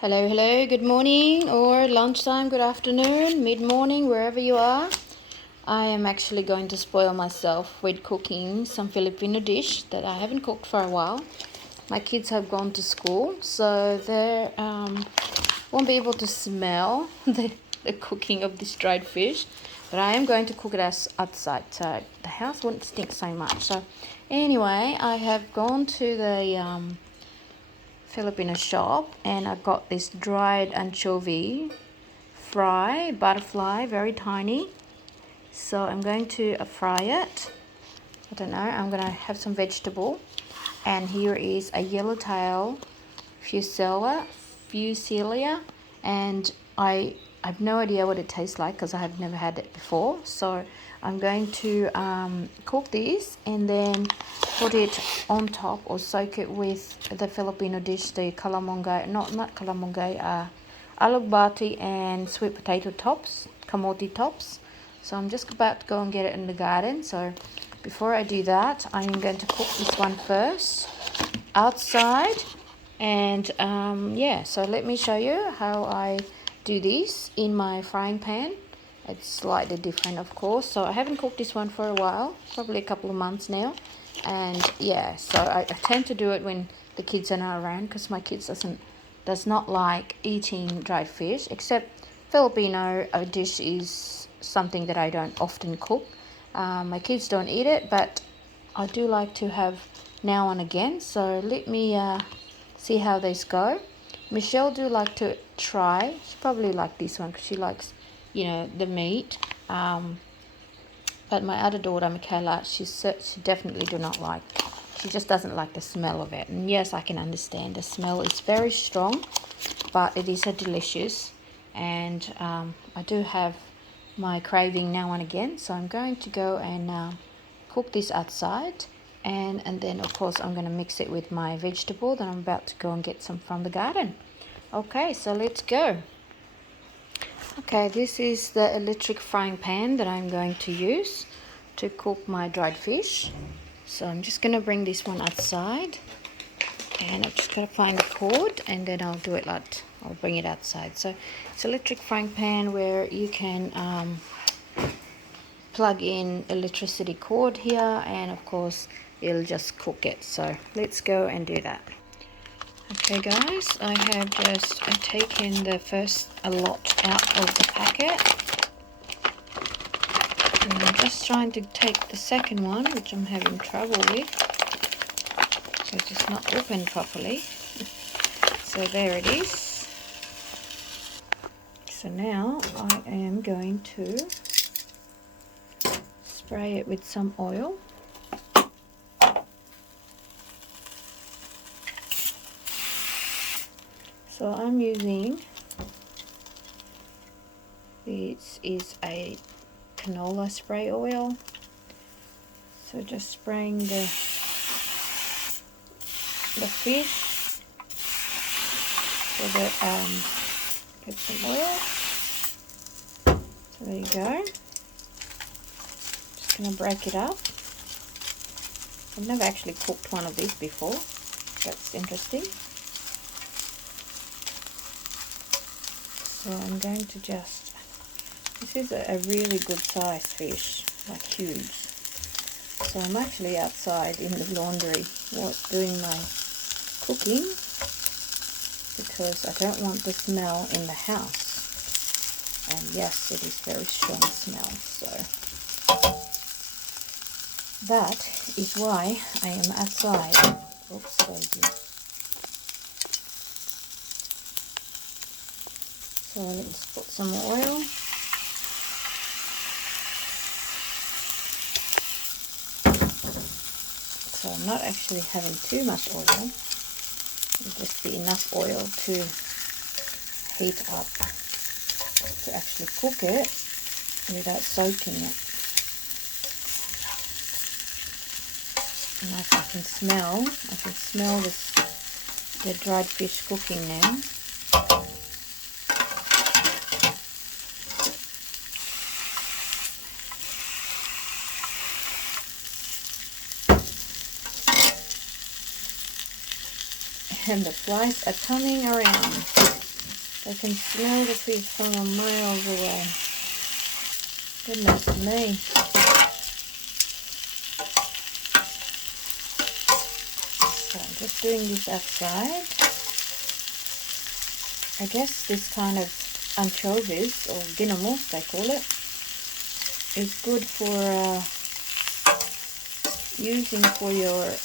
Hello, hello, good morning or lunchtime, good afternoon, mid-morning, wherever you are. I am actually going to spoil myself with cooking some Filipino dish that I haven't cooked for a while. My kids have gone to school, so they won't be able to smell the cooking of this dried fish. But I am going to cook it outside, so the house won't stink so much. So anyway, I have gone to the Filipino shop and I got this dried anchovy fry, butterfly, very tiny. So I'm going to fry it. I don't know, I'm gonna have some vegetable. And here is a yellowtail fusilia, and I have no idea what it tastes like because I have never had it before. So I'm going to cook this and then put it on top or soak it with the Filipino dish, the calamongay, not calamongay, alogbati and sweet potato tops, kamote tops. So I'm just about to go and get it in the garden. So before I do that, I'm going to cook this one first outside. And yeah, so let me show you how I do this in my frying pan. It's slightly different, of course. So I haven't cooked this one for a while, probably a couple of months now. And yeah, so I tend to do it when the kids are not around because my kids does not like eating dried fish, except Filipino dish is something that I don't often cook. My kids don't eat it, but I do like to have now and again. So let me see how these go. Michelle do like to try. She probably like this one because she likes, the meat. But my other daughter, Michaela, she definitely do not like. She just doesn't like the smell of it. And yes, I can understand. The smell is very strong, but it is a delicious. And I do have my craving now and again. So I'm going to go and cook this outside. And then, of course, I'm going to mix it with my vegetable that I'm about to go and get some from the garden. Okay, so let's go. Okay, this is the electric frying pan that I'm going to use to cook my dried fish. So I'm just going to bring this one outside. And I've just got to find the cord and then I'll do it I'll bring it outside. So it's electric frying pan where you can plug in electricity cord here, and of course it'll just cook it. So let's go and do that. Okay guys, I have just taken the first lot out of the packet, and I'm just trying to take the second one, which I'm having trouble with. So it's just not open properly. So there it is. So now I am going to spray it with some oil. So I'm using, this is a canola spray oil. So just spraying the fish. So that get some oil. So there you go. Just gonna break it up. I've never actually cooked one of these before. That's interesting. So I'm going to this is a really good sized fish, like huge. So I'm actually outside in the laundry doing my cooking because I don't want the smell in the house. And yes, it is very strong smell. So that is why I am outside. Oops, sorry. So let's put some oil. So I'm not actually having too much oil. It'll just be enough oil to heat up to actually cook it without soaking it. And I can smell the dried fish cooking now. And the flies are coming around. I can smell the fish from miles away. Goodness me. So I'm just doing this outside. I guess this kind of anchovies, or ginamos they call it, is good for using for your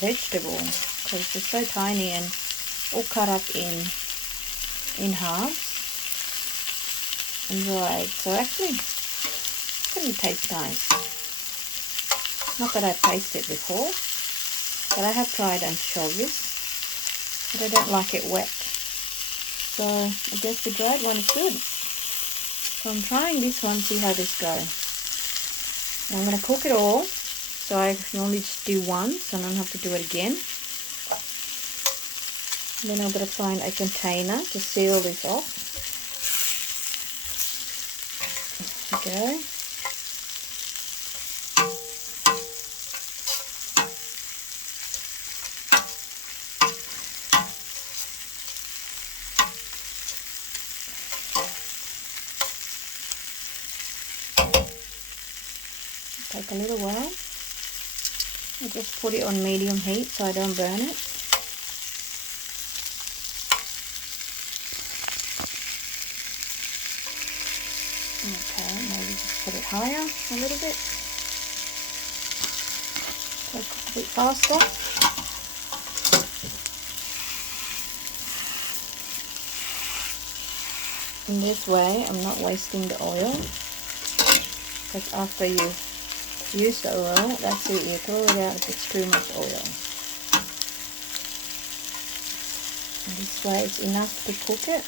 vegetable, because they're so tiny and all cut up in halves and dried. So actually it's going to taste nice. Not that I've tasted it before, but I have tried anchovies, but I don't like it wet. So I guess the dried one is good. So I'm trying this one, see how this goes. I'm going to cook it all, so I can only just do one, so I don't have to do it again. And then I'm going to find a container to seal this off. There we go. Take a little while. I just put it on medium heat so I don't burn it. Okay, maybe just put it higher a little bit. So cook a bit faster. In this way, I'm not wasting the oil, because after you use the oil, that's it, you throw it out if it's too much oil. And this way it's enough to cook it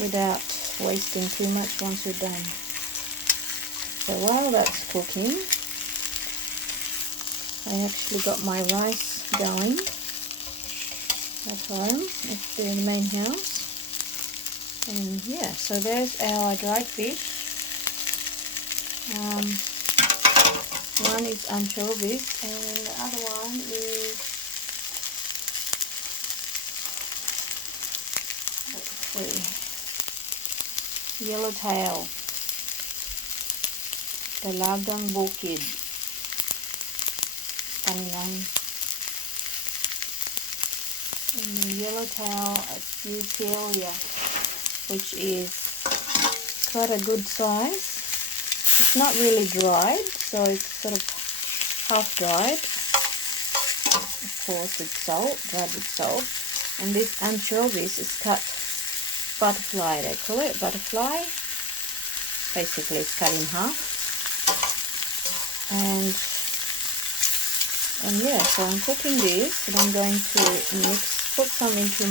without wasting too much once you're done. So while that's cooking, I actually got my rice going at home at the main house. And yeah, so there's our dried fish. One is anchovies and the other one is, let's see, yellowtail, Alogbati. Funny name. And the yellowtail Fusilia, which is quite a good size. It's not really dried, so it's sort of half dried, of course with salt, dried with salt. And this anchovies is cut butterfly, they call it, butterfly. Basically it's cut in half. And yeah, so I'm cooking this, and I'm going to put some into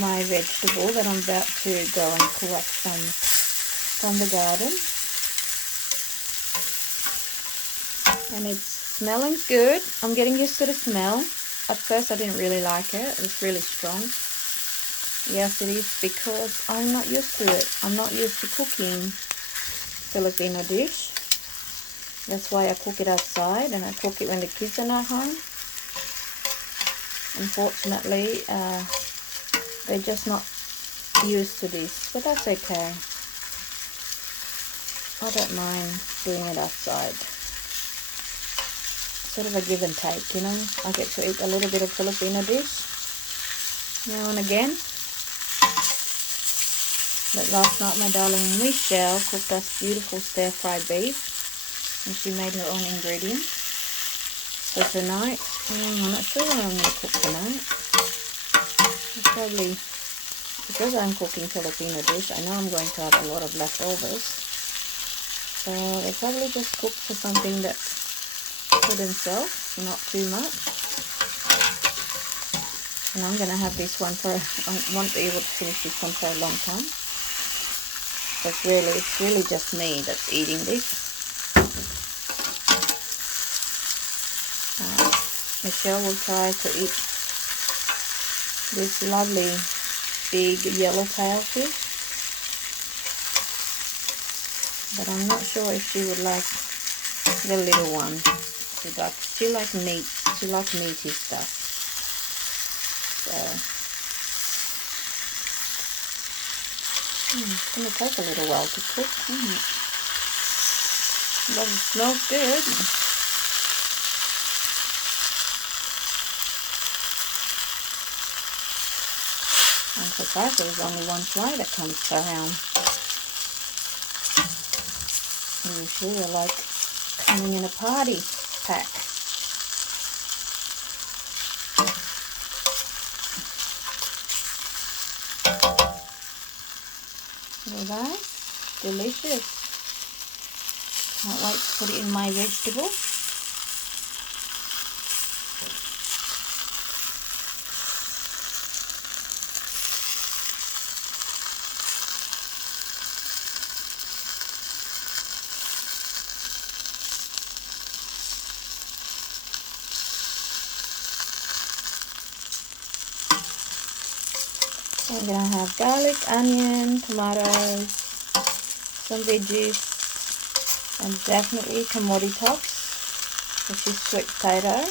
my vegetable that I'm about to go and collect from the garden. And it's smelling good. I'm getting used to the smell. At first I didn't really like it. It was really strong. Yes, it is, because I'm not used to it. I'm not used to cooking Filipino dish. That's why I cook it outside, and I cook it when the kids are not home. Unfortunately, they're just not used to this, but that's okay. I don't mind doing it outside. Sort of a give and take, you know. I get to eat a little bit of Filipino dish now and again. But last night my darling Michelle cooked us beautiful stir-fried beef, and she made her own ingredients. So tonight, I'm not sure what I'm going to cook tonight. Probably, because I'm cooking Filipino dish, I know I'm going to have a lot of leftovers. So I'll probably just cook for something that for themselves, not too much. And I'm going to have this one I won't be able to finish this one for a long time. So it's really just me that's eating this. Michelle will try to eat this lovely big yellowtail fish, but I'm not sure if she would like the little one. She likes meat. She likes meaty stuff. So It's going to take a little while to cook, isn't it? But it smells good. I'm surprised there's only one fly that comes around. Usually they're like coming in a party pack. There guys, delicious. Can't wait to put it in my vegetable. I'm gonna have garlic, onion, tomatoes, some veggies, and definitely kamote tops, which is sweet potato,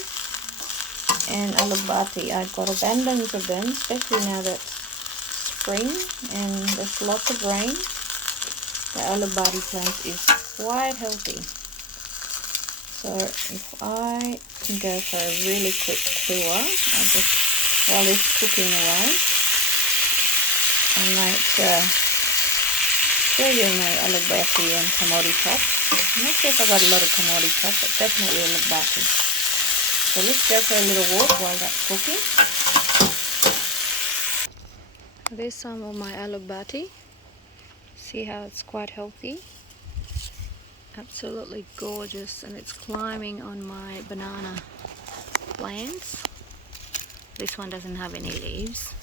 and alogbati. I've got abundance of them, especially now that it's spring and there's lots of rain. The alogbati plant is quite healthy. So if I can go for a really quick tour, I'll just, while it's cooking away, I might show you my alogbati and kamote tops. I'm not sure if I got a lot of kamote tops, but definitely alogbati. So let's go for a little walk while that's cooking. There's some of my alogbati. See how it's quite healthy? Absolutely gorgeous, and it's climbing on my banana plants. This one doesn't have any leaves.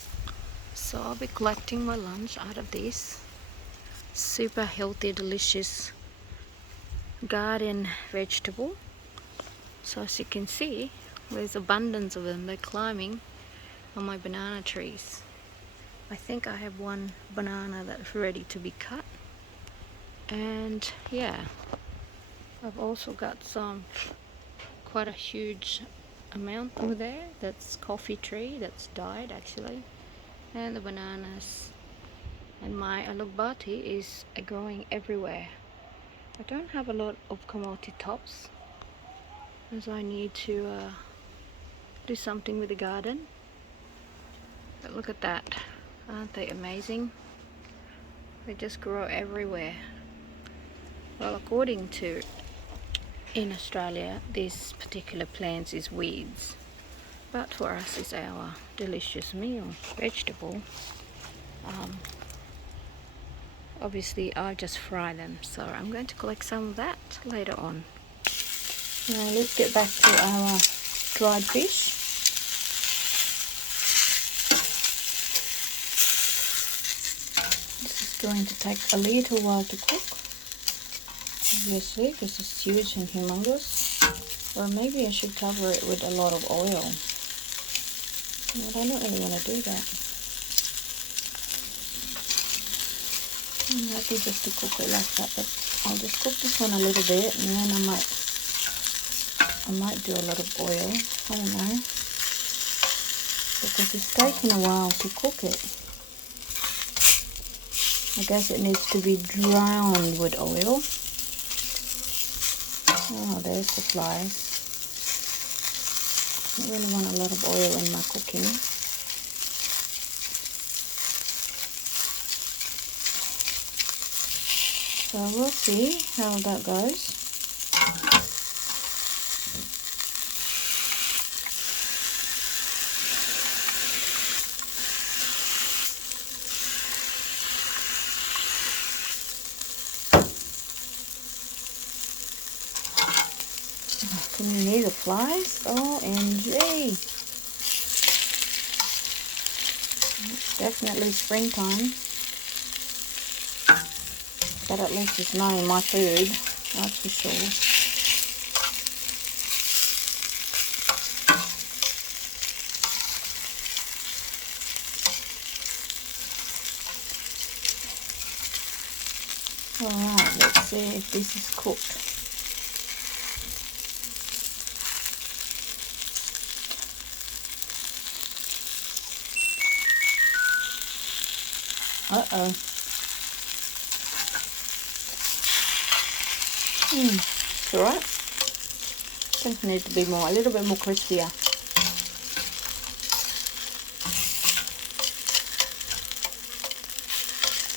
So I'll be collecting my lunch out of this super healthy, delicious garden vegetable. So as you can see, there's abundance of them. They're climbing on my banana trees. I think I have one banana that's ready to be cut. And yeah, I've also got some, quite a huge amount over there. That's coffee tree that's died actually. And the bananas. And my alogbati is growing everywhere. I don't have a lot of kamote tops as I need to do something with the garden. But look at that, aren't they amazing? They just grow everywhere. Well, according to in Australia, this particular plant is weeds, but for us it's our delicious meal, vegetable. Obviously I just fry them, so I'm going to collect some of that later on. Now let's get back to our dried fish. This is going to take a little while to cook, obviously, because it's huge and humongous. Or maybe I should cover it with a lot of oil. But I don't really want to do that. I'm happy just to cook it like that, but I'll just cook this one a little bit, and then I might do a lot of oil. I don't know, because it's taking a while to cook it. I guess it needs to be drowned with oil. Oh, there's the flies. I really want a lot of oil in my cooking. So we'll see how that goes. Can you hear the flies? OMG! It's definitely springtime. But at least it's not in my food, that's for sure. Alright, let's see if this is cooked. Uh-oh. It's alright. I think it needs to be a little bit more crispier.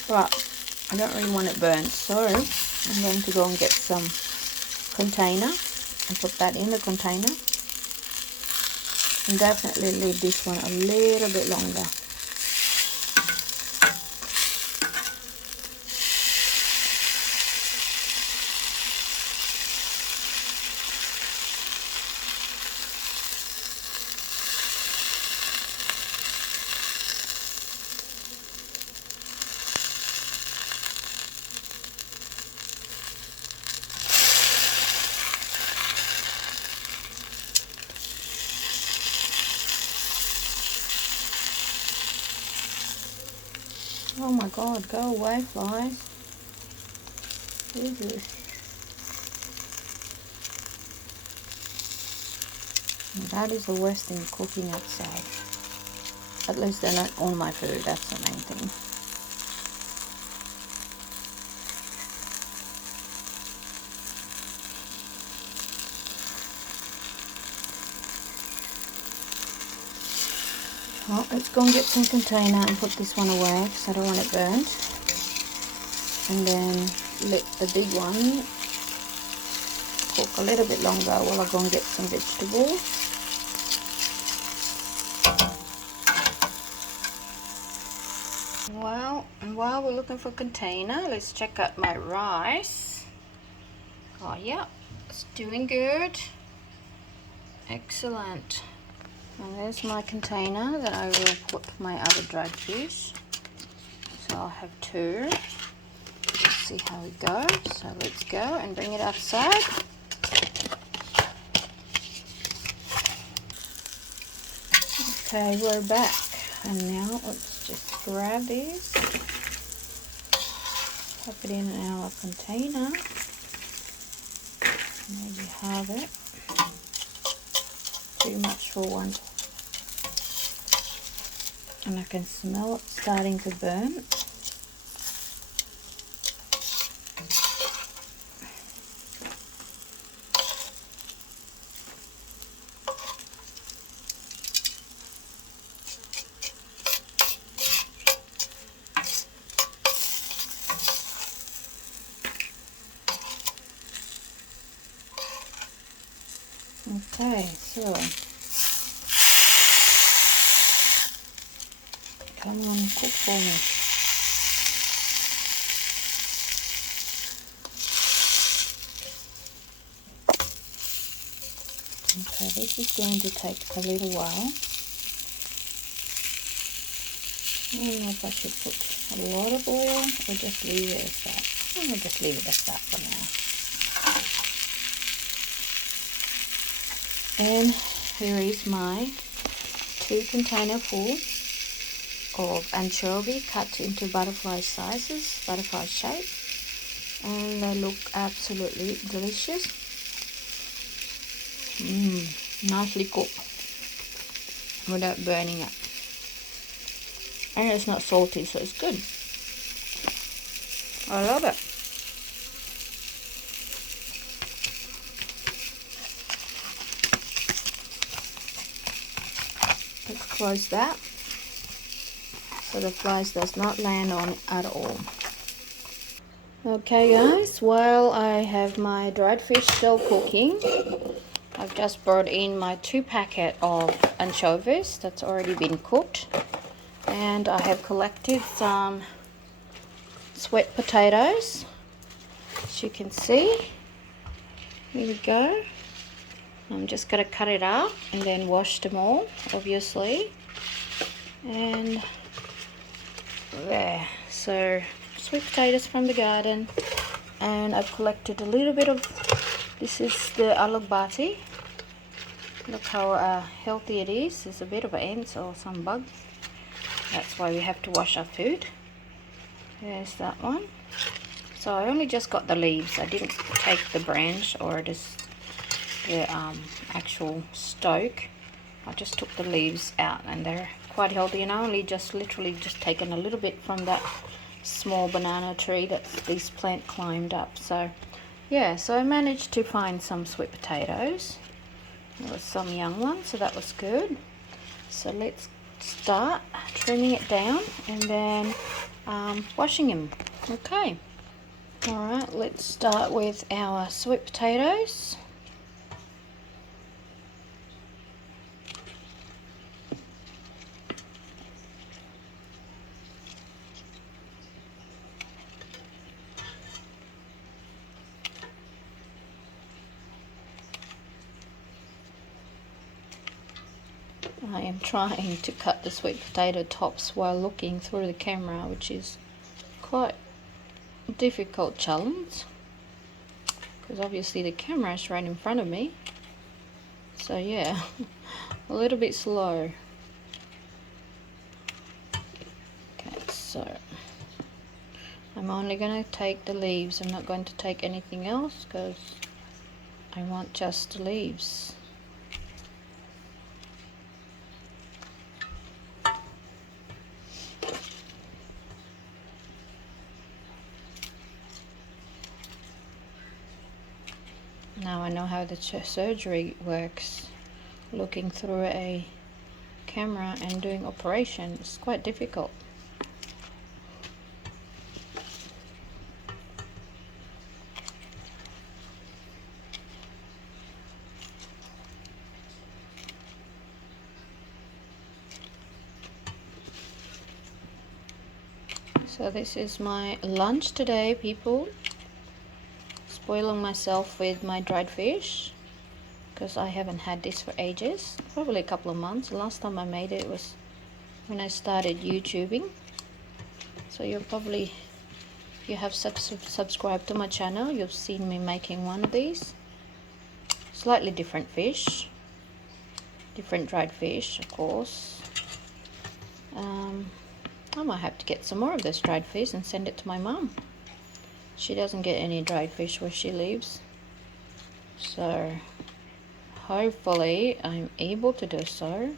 But I don't really want it burnt, so I'm going to go and get some container and put that in the container. And definitely leave this one a little bit longer. Oh my god, go away, flies. Jesus. That is the worst thing, cooking outside. At least they're not on my food, that's the main thing. Well, let's go and get some container and put this one away because I don't want it burnt. And then let the big one cook a little bit longer while I go and get some vegetables. Well, and while we're looking for container, let's check out my rice. Oh yeah, it's doing good. Excellent. And there's my container that I will put my other dried fish. So I'll have two. Let's see how we go. So let's go and bring it outside. Okay, we're back. And now let's just grab this. Pop it in our container. There you have it. Pretty much for one. And I can smell it starting to burn. Okay, so come on, cook for me. Okay, this is going to take a little while. I don't know if I should put a lot of oil or just leave it as that. I'm going to just leave it as that for now. And here is my 2 container full of anchovy cut into butterfly sizes, butterfly shape, and they look absolutely delicious. Nicely cooked without burning it, and it's not salty, so it's good. I love it. Let's close that so the flies does not land on it at all. Okay guys, while I have my dried fish still cooking, I've just brought in my 2 packet of anchovies that's already been cooked, and I have collected some sweet potatoes, as you can see. Here we go. I'm just going to cut it up and then wash them all, obviously. And there, so sweet potatoes from the garden. And I've collected a little bit of, this is the Alogbati. Look how healthy it is. There's a bit of ants or some bugs. That's why we have to wash our food. There's that one. So I only just got the leaves. I didn't take the branch or just the actual stalk. I just took the leaves out, and they're quite healthy, and I only just literally just taken a little bit from that small banana tree that this plant climbed up. So yeah, so I managed to find some sweet potatoes. There was some young ones, so that was good. So let's start trimming it down and then washing them. Okay. Alright, let's start with our sweet potatoes. I am trying to cut the sweet potato tops while looking through the camera, which is quite a difficult challenge because obviously the camera is right in front of me. So yeah, a little bit slow. Okay, so I'm only going to take the leaves. I'm not going to take anything else because I want just the leaves. Now I know how the surgery works. Looking through a camera and doing operation is quite difficult. So this is my lunch today, people. Spoiling myself with my dried fish because I haven't had this for ages, probably a couple of months. The last time I made it was when I started YouTubing. So you'll probably, if you have subscribed to my channel, you've seen me making one of these. Slightly different fish, different dried fish, of course. I might have to get some more of this dried fish and send it to my mum. She doesn't get any dried fish where she lives, so hopefully I'm able to do so.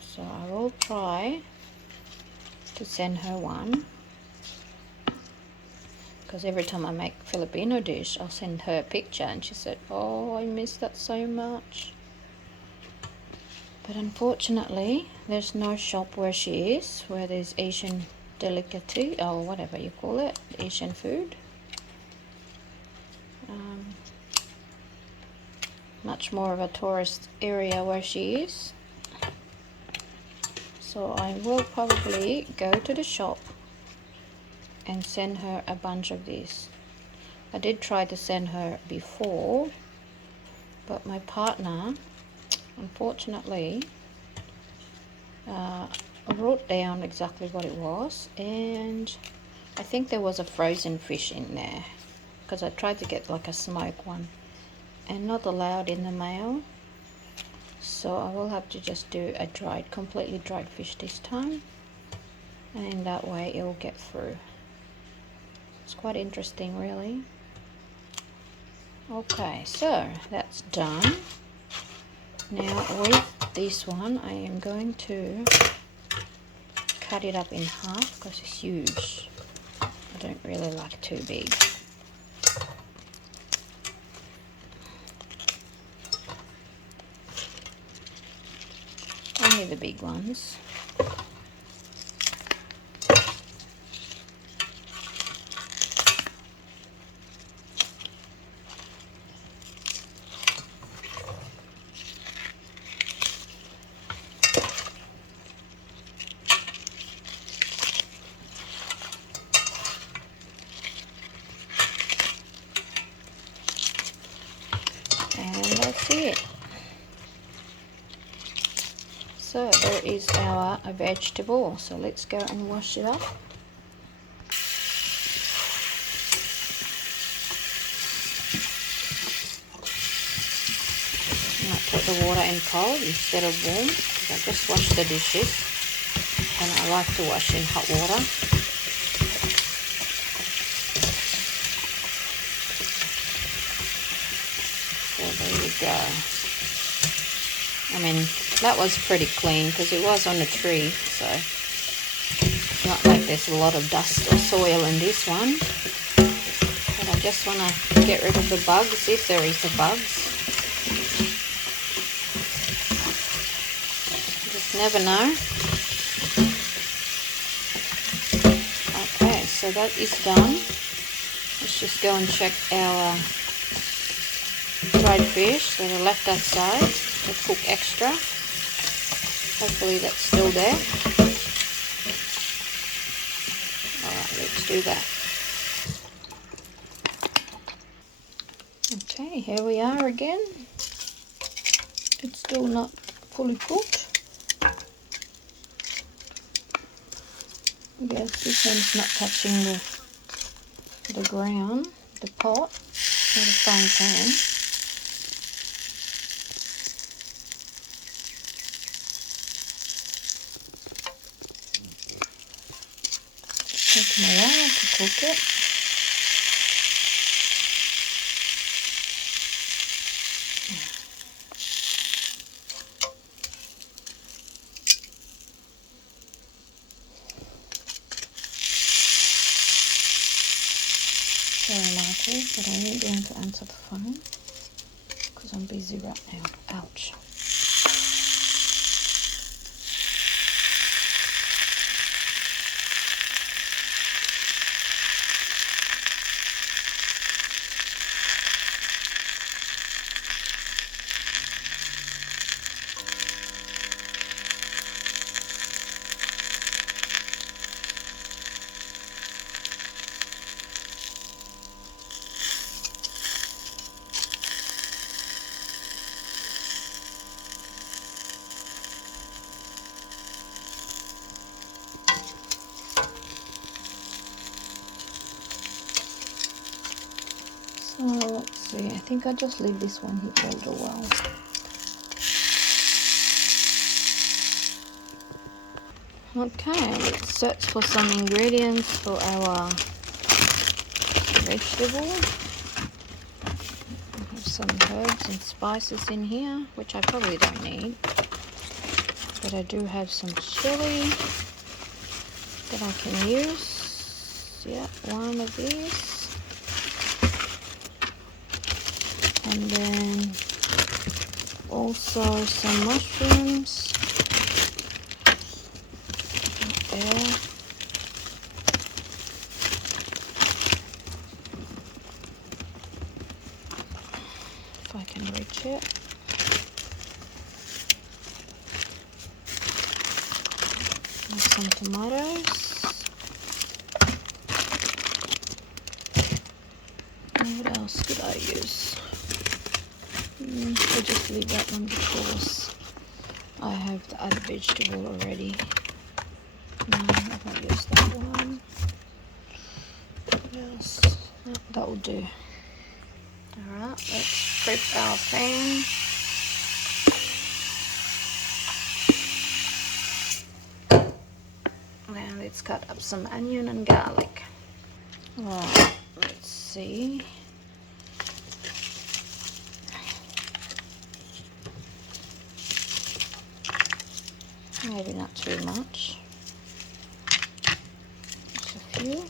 So I will try to send her one, because every time I make Filipino dish I'll send her a picture and she said, oh, I miss that so much. But unfortunately there's no shop where she is where there's Asian delicacy or whatever you call it, Asian food. Much more of a tourist area where she is. So I will probably go to the shop and send her a bunch of these. I did try to send her before, but my partner unfortunately wrote down exactly what it was, and I think there was a frozen fish in there because I tried to get like a smoked one and not allowed in the mail. So I will have to just do a completely dried fish this time, and that way it will get through. It's quite interesting, really. Okay, so that's done. Now with this one I am going to cut it up in half because it's huge. I don't really like too big. Only the big ones. And that's it. So there is our vegetable. So let's go and wash it up. I might put the water in cold instead of warm because I just washed the dishes and I like to wash in hot water. So there you go. I mean, that was pretty clean because it was on a tree, so it's not like there's a lot of dust or soil in this one. just want to get rid of the bugs, if there is a bugs. Just never know. Okay, so that is done. Let's just go and check our dried fish that are left outside to cook extra. Hopefully that's still there. Alright, let's do that. Okay, here we are again. It's still not fully cooked. Yes, this one's not touching the ground, the pot, or the frying pan. It's taking a while to cook it. Sorry, Michael, but I ain't going to answer the phone because I'm busy right now. Ouch. So let's see, I think I'll just leave this one here for a little while. Okay, let's search for some ingredients for our vegetable. I have some herbs and spices in here, which I probably don't need. But I do have some chili that I can use. Yeah, one of these. And then also some mushrooms right there. If I can reach it. And some tomatoes. And what else could I use? I'll just leave that one because I have the other vegetable already. No, I won't use that one. What else? No, that will do. Alright, let's prep our pan. Now let's cut up some onion and garlic. Alright, let's see. Maybe not too much. Just a few.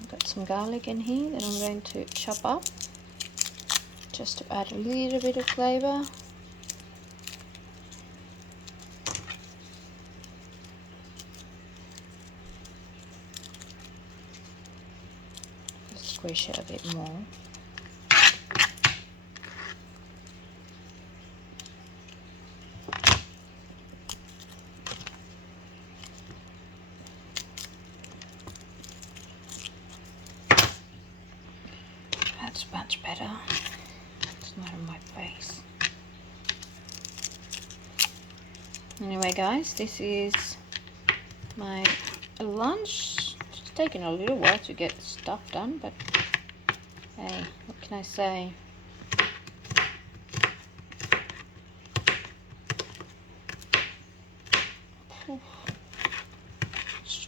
I've got some garlic in here that I'm going to chop up, just to add a little bit of flavor. Just squish it a bit more. That's much better. It's not on my face. Anyway guys, this is my lunch. It's taken a little while to get stuff done, but hey, what can I say?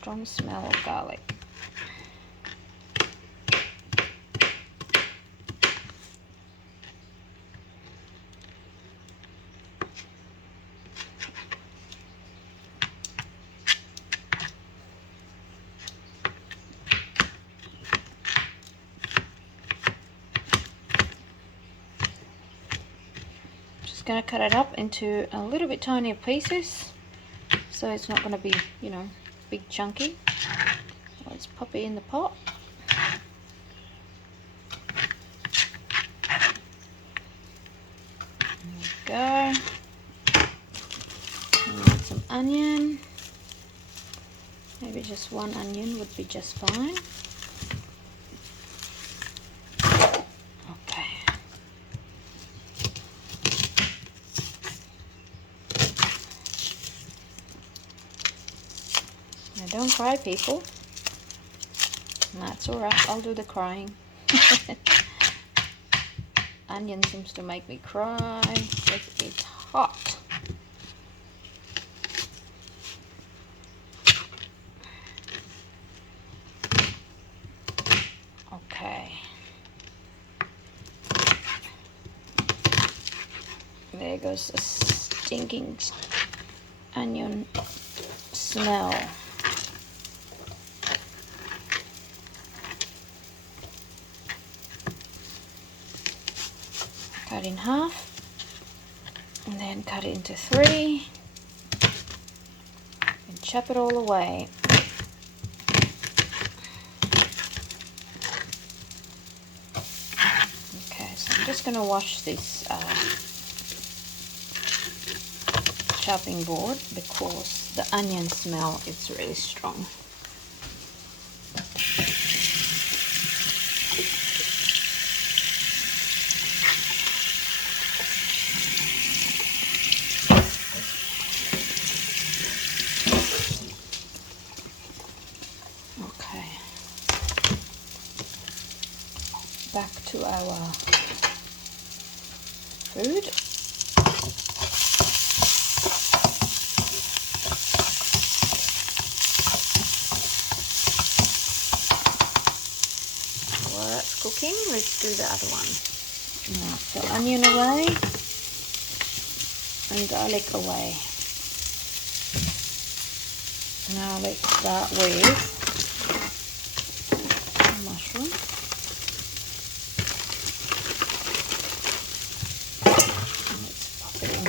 strong smell of garlic. Just going to cut it up into a little bit tinier pieces, so it's not going to be, you know, big chunky. Let's pop it in the pot. There we go. And some onion. Maybe just one onion would be just fine. Okay. Now don't cry, people. That's alright, I'll do the crying. Onion seems to make me cry because it's hot. Okay. There goes a stinking onion smell. Cut in half and then cut it into 3 and chop it all away. Okay, so I'm just going to wash this chopping board because the onion smell is really strong. Back to our food. While that's cooking, let's do the other one. Now, so onion away and garlic away. Now let's start with mushroom.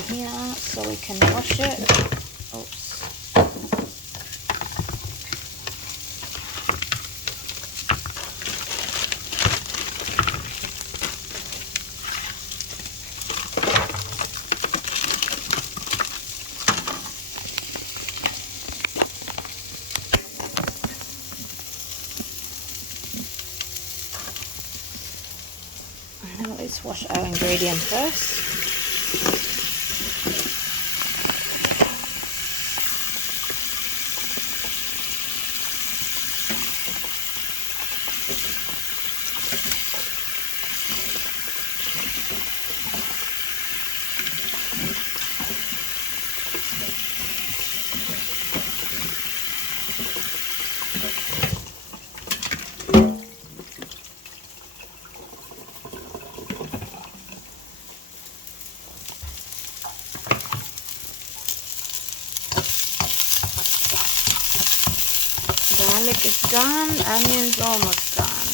Here so we can wash it. Oops. Now let's wash our ingredient first. Garlic is done, onions almost done.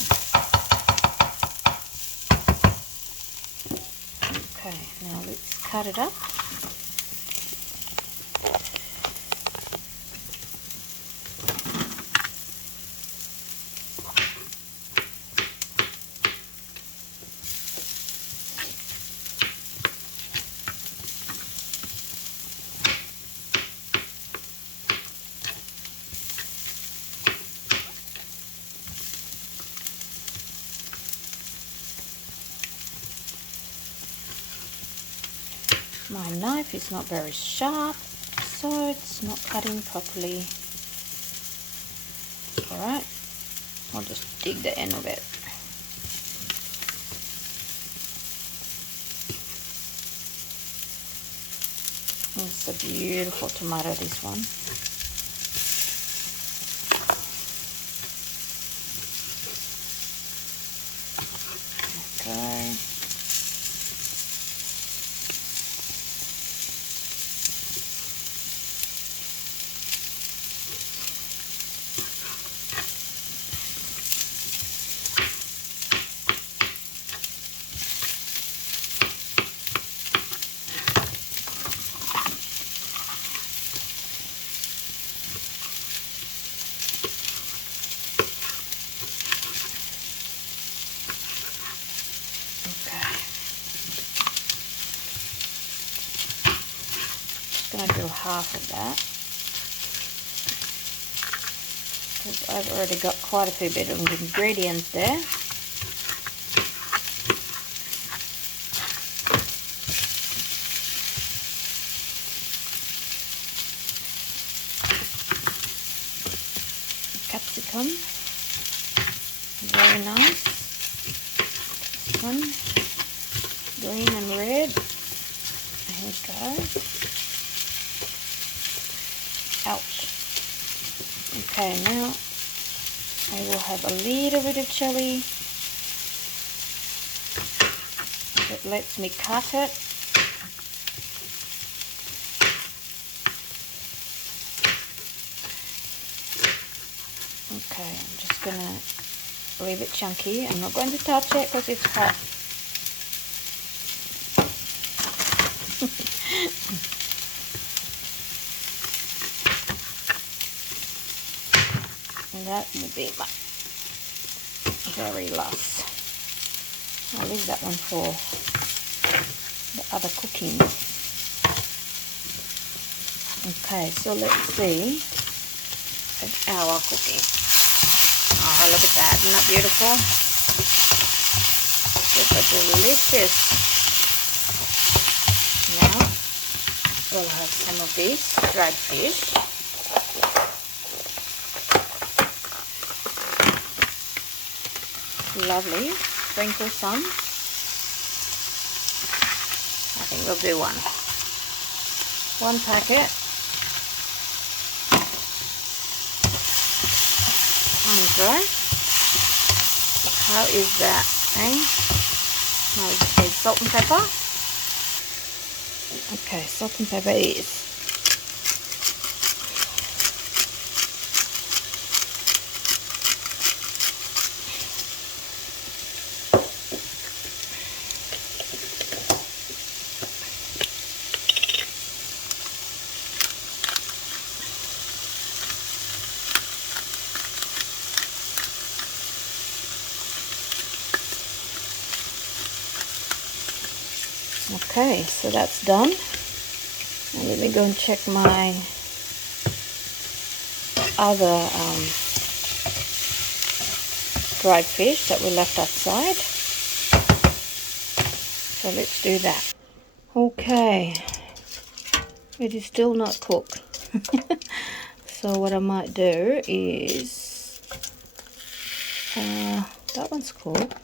Okay, now let's cut it up. My knife is not very sharp, so it's not cutting properly. Alright, I'll just dig the end of it. It's a beautiful tomato, this one. Okay. I'm going to do half of that because I've already got quite a few bit of ingredients there. Capsicum, very nice. Capsicum, green and red. There we go. Ouch. Okay, now I will have a little bit of chili. It lets me cut it. Okay, I'm just gonna leave it chunky. I'm not going to touch it because it's hot. And that will be my very last. I'll leave that one for the other cooking. Okay, so let's see an hour cooking. Oh, look at that, isn't that beautiful? Super delicious. Now we'll have some of this dried fish. Lovely. Sprinkle some. I think we'll do one packet. Okay. How is that, eh? Now we just need salt and pepper. Okay, salt and pepper is. Okay, so that's done. Now let me go and check my other dried fish that we left outside. So let's do that. Okay, it is still not cooked. So what I might do is, that one's cooked.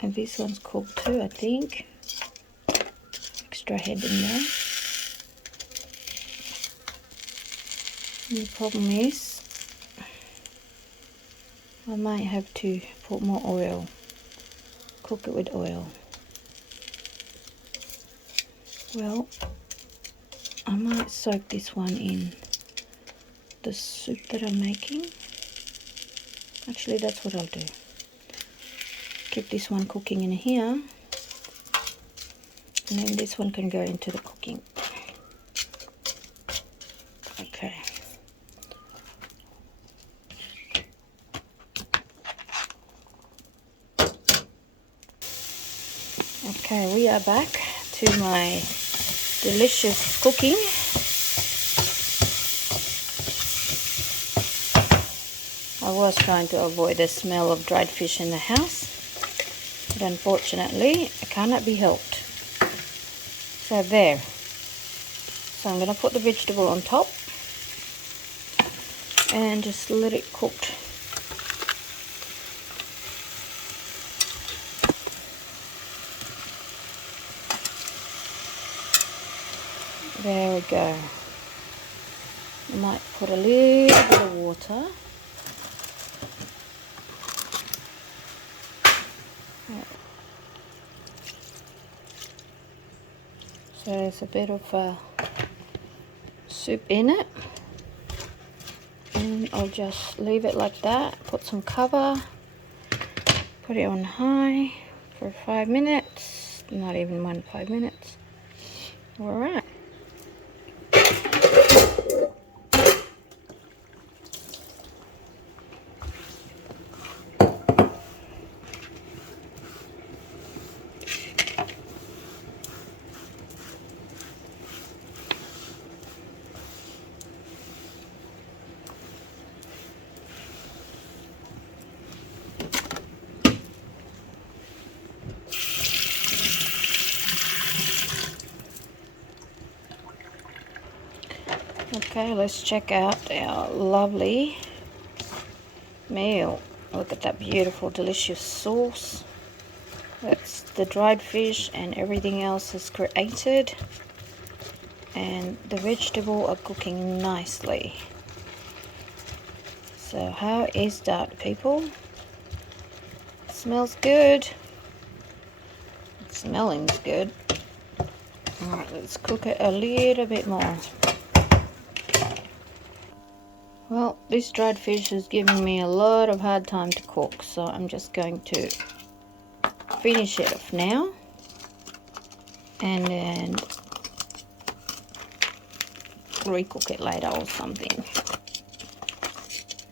And this one's cooked too, I think. Extra head in there. And the problem is, I might have to put more oil. Cook it with oil. Well, I might soak this one in the soup that I'm making. Actually, that's what I'll do. Keep this one cooking in here. And then this one can go into the cooking. Okay. Okay, we are back to my delicious cooking. I was trying to avoid the smell of dried fish in the house, but unfortunately, it cannot be helped. So there. So I'm going to put the vegetable on top and just let it cook. There we go. I might put a little bit of water. So there's a bit of soup in it, and I'll just leave it like that. Put some cover, put it on high for 5 minutes, not even 5 minutes. All right. Okay, let's check out our lovely meal. Look at that beautiful, delicious sauce. That's the dried fish, and everything else is created. And the vegetables are cooking nicely. So how is that, people? Smells good. Smelling's good. Alright, let's cook it a little bit more. Well, this dried fish is giving me a lot of hard time to cook, so I'm just going to finish it off now, and then recook it later or something.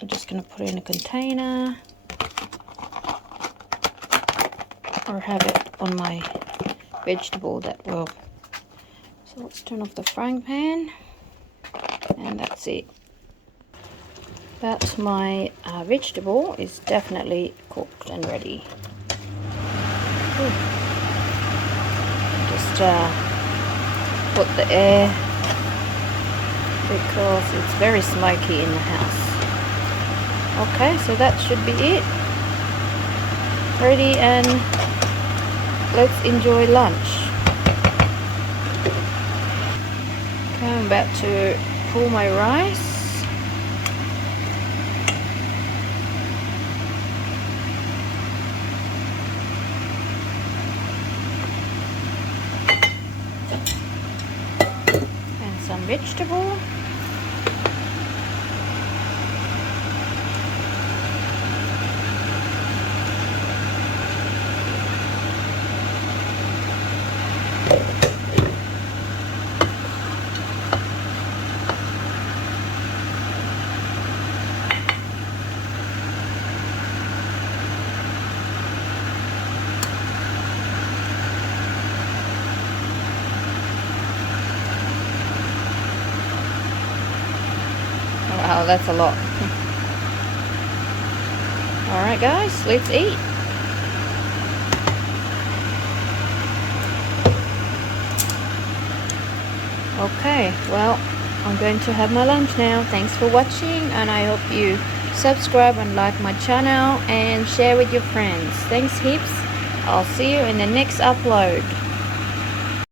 I'm just going to put it in a container or have it on my vegetable that will. So let's turn off the frying pan, and that's it. But my vegetable is definitely cooked and ready. Just put the air, because it's very smoky in the house. Okay, so that should be it. Ready, and let's enjoy lunch. Okay, I'm about to pull my rice. Some vegetable. Wow, that's a lot. Alright guys, let's eat. Okay, well, I'm going to have my lunch now. Thanks for watching, and I hope you subscribe and like my channel and share with your friends. Thanks heaps. I'll see you in the next upload.